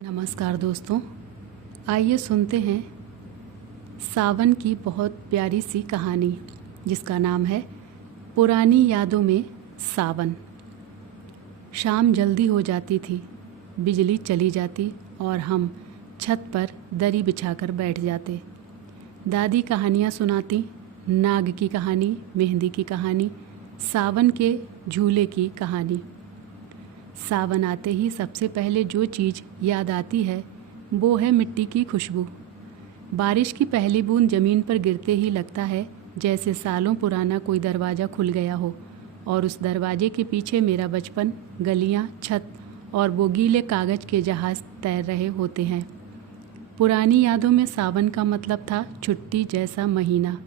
नमस्कार दोस्तों, आइए सुनते हैं सावन की बहुत प्यारी सी कहानी जिसका नाम है पुरानी यादों में सावन। शाम जल्दी हो जाती थी, बिजली चली जाती और हम छत पर दरी बिछाकर बैठ जाते। दादी कहानियाँ सुनाती, नाग की कहानी, मेहंदी की कहानी, सावन के झूले की कहानी। सावन आते ही सबसे पहले जो चीज़ याद आती है वो है मिट्टी की खुशबू। बारिश की पहली बूंद ज़मीन पर गिरते ही लगता है जैसे सालों पुराना कोई दरवाज़ा खुल गया हो और उस दरवाजे के पीछे मेरा बचपन, गलियाँ, छत और वो गीले कागज़ के जहाज़ तैर रहे होते हैं। पुरानी यादों में सावन का मतलब था छुट्टी जैसा महीना।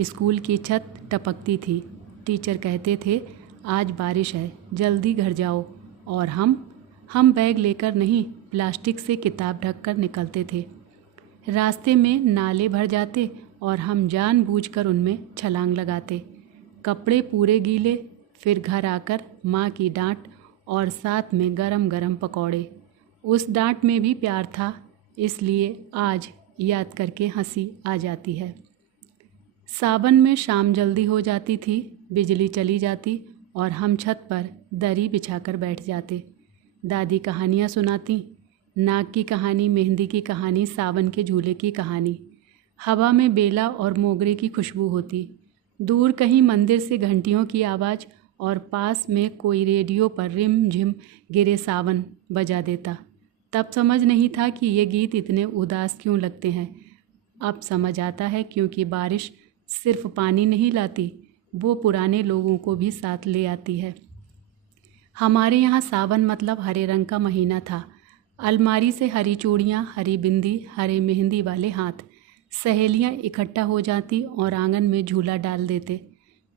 स्कूल की छत टपकती थी, टीचर कहते थे आज बारिश है, जल्दी घर जाओ, और हम बैग लेकर नहीं, प्लास्टिक से किताब ढककर निकलते थे। रास्ते में नाले भर जाते और हम जानबूझकर उनमें छलांग लगाते। कपड़े पूरे गीले, फिर घर आकर माँ की डांट और साथ में गरम गरम पकौड़े। उस डांट में भी प्यार था, इसलिए आज याद करके हंसी आ जाती है। सावन में शाम जल्दी हो जाती थी, बिजली चली जाती और हम छत पर दरी बिछाकर बैठ जाते। दादी कहानियाँ सुनाती, नाग की कहानी, मेहंदी की कहानी, सावन के झूले की कहानी। हवा में बेला और मोगरे की खुशबू होती, दूर कहीं मंदिर से घंटियों की आवाज़ और पास में कोई रेडियो पर रिम झिम गिरे सावन बजा देता। तब समझ नहीं था कि ये गीत इतने उदास क्यों लगते हैं। अब समझ आता है क्योंकि बारिश सिर्फ पानी नहीं लाती, वो पुराने लोगों को भी साथ ले आती है। हमारे यहाँ सावन मतलब हरे रंग का महीना था। अलमारी से हरी चूड़ियाँ, हरी बिंदी, हरे मेहंदी वाले हाथ। सहेलियाँ इकट्ठा हो जाती और आंगन में झूला डाल देते।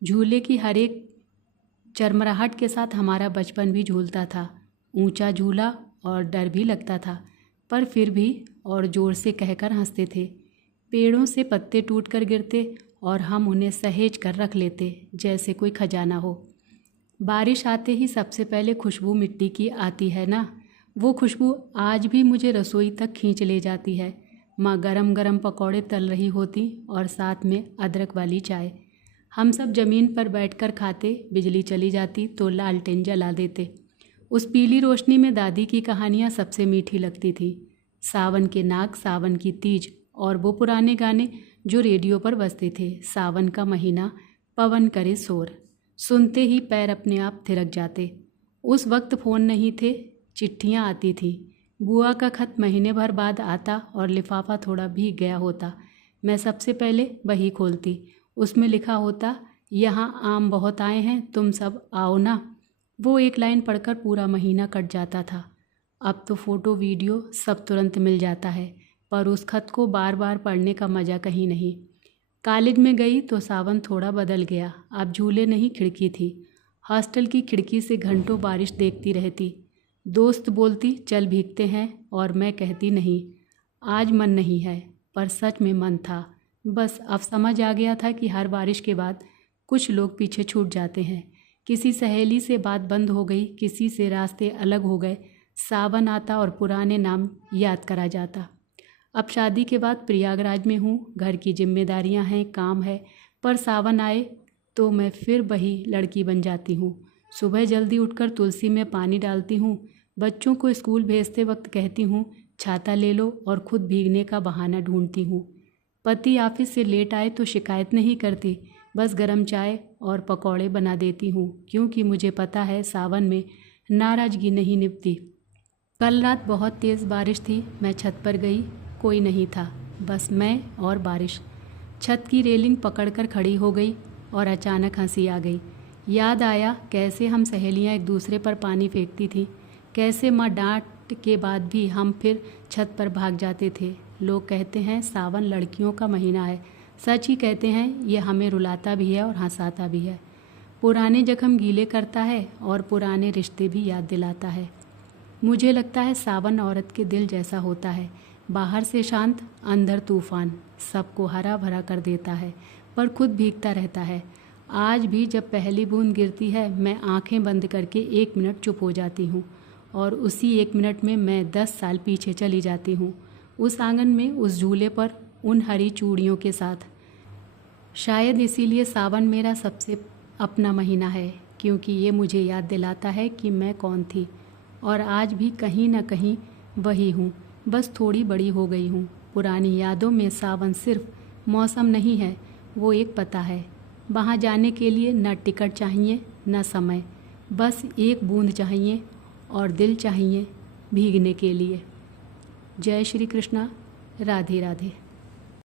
झूले की हर एक चरमराहट के साथ हमारा बचपन भी झूलता था। ऊंचा झूला और डर भी लगता था, पर फिर भी और ज़ोर से कहकर हंसते थे। पेड़ों से पत्ते टूटकर गिरते और हम उन्हें सहेज कर रख लेते जैसे कोई खजाना हो। बारिश आते ही सबसे पहले खुशबू मिट्टी की आती है ना, वो खुशबू आज भी मुझे रसोई तक खींच ले जाती है। माँ गरम गरम पकौड़े तल रही होती और साथ में अदरक वाली चाय। हम सब ज़मीन पर बैठकर खाते। बिजली चली जाती तो लालटेन जला देते। उस पीली रोशनी में दादी की कहानियाँ सबसे मीठी लगती थी। सावन के नाग, सावन की तीज और वो पुराने गाने जो रेडियो पर बजते थे। सावन का महीना, पवन करे शोर, सुनते ही पैर अपने आप थिरक जाते। उस वक्त फ़ोन नहीं थे, चिट्ठियाँ आती थी। बुआ का खत महीने भर बाद आता और लिफाफा थोड़ा भीग गया होता। मैं सबसे पहले वही खोलती। उसमें लिखा होता, यहाँ आम बहुत आए हैं, तुम सब आओ ना। वो एक लाइन पढ़कर पूरा महीना कट जाता था। अब तो फ़ोटो वीडियो सब तुरंत मिल जाता है, पर उस खत को बार बार पढ़ने का मज़ा कहीं नहीं। कॉलेज में गई तो सावन थोड़ा बदल गया। अब झूले नहीं, खिड़की थी। हॉस्टल की खिड़की से घंटों बारिश देखती रहती। दोस्त बोलती चल भीगते हैं और मैं कहती नहीं, आज मन नहीं है, पर सच में मन था। बस अब समझ आ गया था कि हर बारिश के बाद कुछ लोग पीछे छूट जाते हैं। किसी सहेली से बात बंद हो गई, किसी से रास्ते अलग हो गए। सावन आता और पुराने नाम याद करा जाता। अब शादी के बाद प्रयागराज में हूँ, घर की जिम्मेदारियाँ हैं, काम है, पर सावन आए तो मैं फिर वही लड़की बन जाती हूँ। सुबह जल्दी उठकर तुलसी में पानी डालती हूँ। बच्चों को स्कूल भेजते वक्त कहती हूँ छाता ले लो और खुद भीगने का बहाना ढूंढती हूँ। पति ऑफिस से लेट आए तो शिकायत नहीं करती, बस गरम चाय और पकौड़े बना देती हूँ, क्योंकि मुझे पता है सावन में नाराज़गी नहीं निभती। कल रात बहुत तेज़ बारिश थी। मैं छत पर गई, कोई नहीं था, बस मैं और बारिश। छत की रेलिंग पकड़कर खड़ी हो गई और अचानक हंसी आ गई। याद आया कैसे हम सहेलियां एक दूसरे पर पानी फेंकती थी, कैसे माँ डांट के बाद भी हम फिर छत पर भाग जाते थे। लोग कहते हैं सावन लड़कियों का महीना है, सच ही कहते हैं। ये हमें रुलाता भी है और हंसाता भी है। पुराने जख्म गीले करता है और पुराने रिश्ते भी याद दिलाता है। मुझे लगता है सावन औरत के दिल जैसा होता है, बाहर से शांत, अंदर तूफान, सबको हरा भरा कर देता है, पर खुद भीगता रहता है। आज भी जब पहली बूंद गिरती है, मैं आंखें बंद करके 1 मिनट चुप हो जाती हूँ और उसी 1 मिनट में मैं 10 साल पीछे चली जाती हूँ, उस आंगन में, उस झूले पर, उन हरी चूड़ियों के साथ। शायद इसीलिए सावन मेरा सबसे अपना महीना है, क्योंकि ये मुझे याद दिलाता है कि मैं कौन थी, और आज भी कहीं ना कहीं वही हूँ, बस थोड़ी बड़ी हो गई हूँ। पुरानी यादों में सावन सिर्फ मौसम नहीं है, वो एक पता है। वहाँ जाने के लिए न टिकट चाहिए न समय, बस एक बूंद चाहिए और दिल चाहिए भीगने के लिए। जय श्री कृष्णा। राधे राधे।